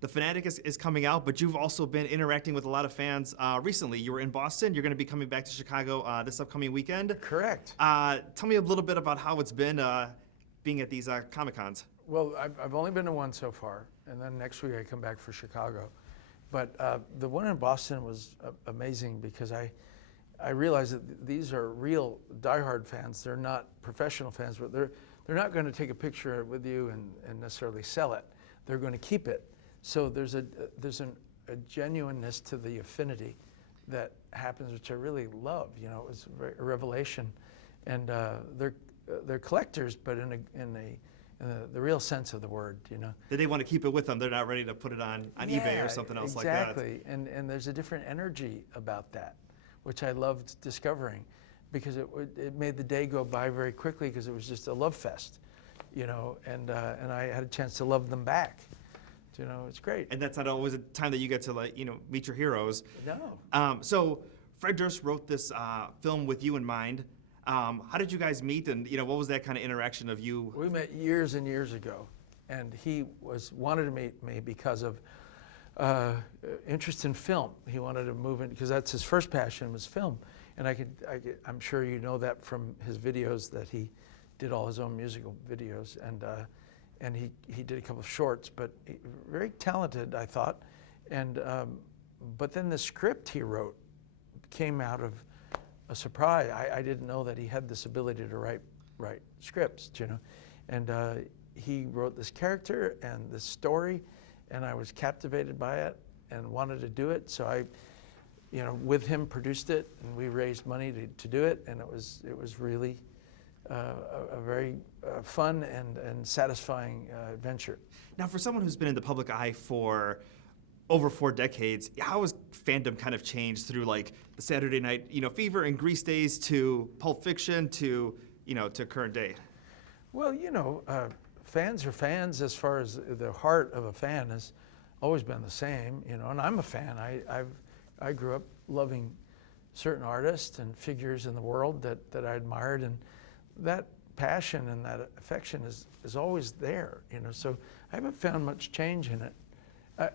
The Fanatic is coming out, but you've also been interacting with a lot of fans recently. You were in Boston. You're going to be coming back to Chicago this upcoming weekend. Correct. Tell me a little bit about how it's been being at these Comic-Cons. Well, I've only been to one so far, and then next week I come back for Chicago. But the one in Boston was amazing because I realized that these are real diehard fans. They're not professional fans, but they're not going to take a picture with you and necessarily sell it. They're going to keep it. So there's a genuineness to the affinity that happens, which I really love. You know, it was a revelation, and they're collectors, but in the real sense of the word. You know, Did they want to keep it with them? They're not ready to put it on eBay or something else like that. Exactly, and there's a different energy about that, which I loved discovering, because it made the day go by very quickly because it was just a love fest, you know, and I had a chance to love them back. You know, it's great. And that's not always a time that you get to meet your heroes. No. So Fred Durst wrote this film with you in mind. How did you guys meet, and what was that kind of interaction of you? We met years and years ago, and he wanted to meet me because of interest in film. He wanted to move in because that's his first passion was film, and I'm sure you know that from his videos that he did all his own musical videos, and he did a couple of shorts, but very talented, I thought, and but then the script he wrote came out of a surprise. I didn't know that he had this ability to write scripts, you know, and he wrote this character and this story, and I was captivated by it and wanted to do it. So I, with him produced it, and we raised money to do it, and it was really a very fun and satisfying adventure. Now, for someone who's been in the public eye for over 4 decades, how has fandom kind of changed through like the Saturday Night Fever and Grease days to Pulp Fiction to to current day? Well, fans are fans as far as the heart of a fan has always been the same, and I'm a fan. I grew up loving certain artists and figures in the world that I admired, and that passion and that affection is always there, so I haven't found much change in it.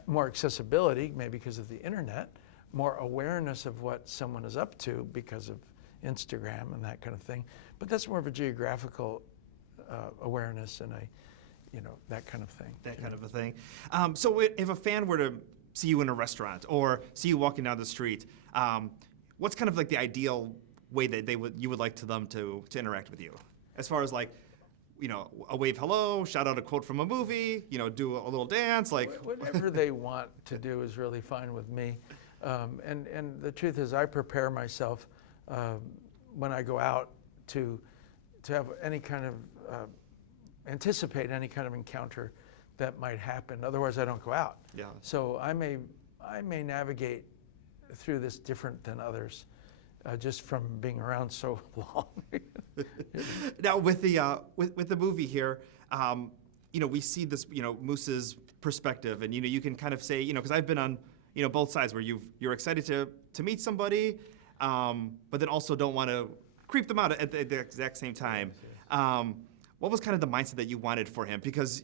More accessibility, maybe because of the internet, more awareness of what someone is up to because of Instagram and that kind of thing, but that's more of a geographical awareness and that kind of thing. That kind of a thing. So if a fan were to see you in a restaurant or see you walking down the street, what's kind of like the ideal way that you would like them to interact with you? As far as like, a wave hello, shout out a quote from a movie, do a little dance, like whatever they want to do is really fine with me. And the truth is, I prepare myself when I go out to have any kind of anticipate any kind of encounter that might happen. Otherwise, I don't go out. Yeah. So I may navigate through this different than others, just from being around so long. Now, with the movie here, we see this, Moose's perspective, and you can kind of say, because I've been on, both sides where you're excited to meet somebody, but then also don't want to creep them out at the exact same time. What was kind of the mindset that you wanted for him? Because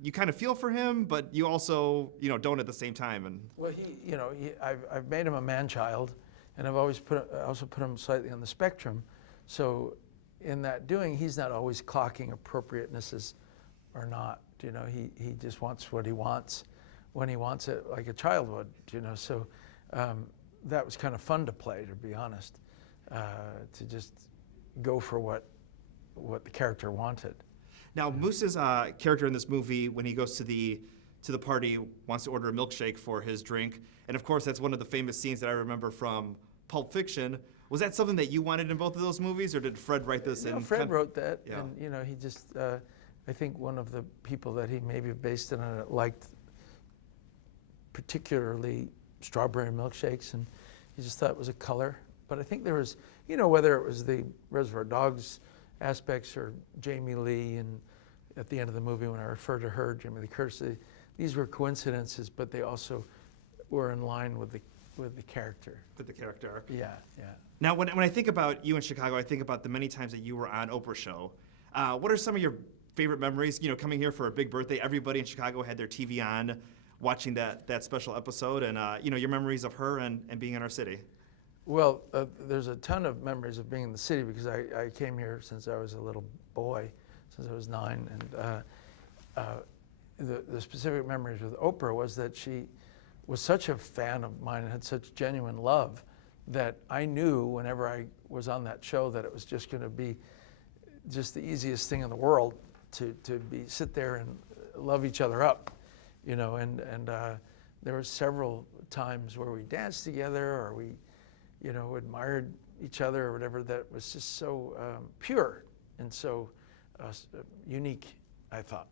you kind of feel for him, but you also, don't at the same time. And well, I've made him a man-child, and I've always also put him slightly on the spectrum. So in that doing, he's not always clocking appropriatenesses or not. He just wants what he wants when he wants it, like a child would. So that was kind of fun to play, to be honest, to just go for what the character wanted. Now, Moose's character in this movie, when he goes to the party, wants to order a milkshake for his drink, and of course that's one of the famous scenes that I remember from Pulp Fiction. Was that something that you wanted in both of those movies, or did Fred write this in? No, Fred wrote that, yeah. And he just, I think one of the people that he maybe based it on liked particularly strawberry milkshakes, and he just thought it was a color. But I think there was, whether it was the Reservoir Dogs aspects or Jamie Lee, and at the end of the movie when I refer to her, Jamie Lee Curtis, these were coincidences, but they also were in line with the character. With the character arc. Yeah. Now, when I think about you in Chicago, I think about the many times that you were on Oprah's show. What are some of your favorite memories? Coming here for a big birthday, everybody in Chicago had their TV on. watching that special episode, and your memories of her and being in our city. Well, there's a ton of memories of being in the city because I came here since I was a little boy, since I was 9, and the specific memories with Oprah was that she was such a fan of mine and had such genuine love that I knew whenever I was on that show that it was just going to be just the easiest thing in the world to sit there and love each other up, and there were several times where we danced together or we admired each other or whatever, that was just so pure and so unique, I thought.